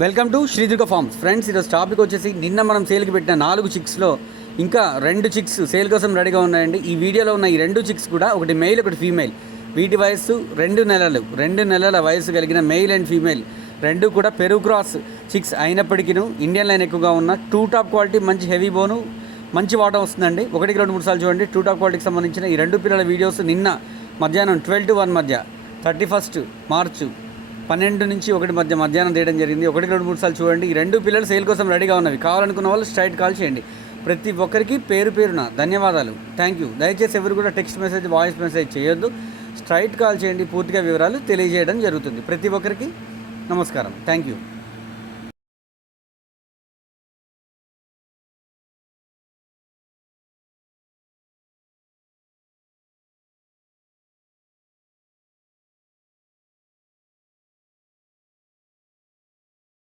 Welcome to Sridurga farms. Friends, ఈరోజు topic వచ్చేసి నిన్న మనం సేల్కి పెట్టిన 4 చిక్స్లో ఇంకా 2 చిక్స్ సేల్ కోసం రెడీగా ఉన్నాయండి. ఈ వీడియోలో ఉన్న ఈ 2 చిక్స్ కూడా, ఒకటి మెయిల్ ఒకటి ఫీమేల్. వీటి వయస్సు 2 నెలల వయసు కలిగిన మెయిల్ అండ్ ఫీమేల్ రెండు కూడా పెరుగు క్రాస్ చిక్స్ అయినప్పటికీ ఇండియన్ లైన్ ఎక్కువగా ఉన్న టూ టాప్ క్వాలిటీ, మంచి హెవీ బోను, మంచి వాటర్ వస్తుందండి. 1-2-3 సార్లు చూడండి. టూ టాప్ క్వాలిటీకి సంబంధించిన ఈ 2 పిల్లల వీడియోస్ నిన్న మధ్యాహ్నం 12 to 1 మధ్య 31 మార్చ్ 12 నుంచి 1 మధ్య మధ్యాహ్నం తీయడం జరిగింది. 1-2-3 సార్లు చూడండి. ఈ 2 పిల్లలు సేల్ కోసం రెడీగా ఉన్నవి. కావాలనుకున్న వాళ్ళు స్ట్రైట్ కాల్ చేయండి. ప్రతి ఒక్కరికి పేరున ధన్యవాదాలు, థ్యాంక్ యూ. దయచేసి ఎవరు కూడా టెక్స్ట్ మెసేజ్, వాయిస్ మెసేజ్ చేయొద్దు. స్ట్రైట్ కాల్ చేయండి. పూర్తిగా వివరాలు తెలియజేయడం జరుగుతుంది. ప్రతి ఒక్కరికి నమస్కారం, థ్యాంక్ యూ.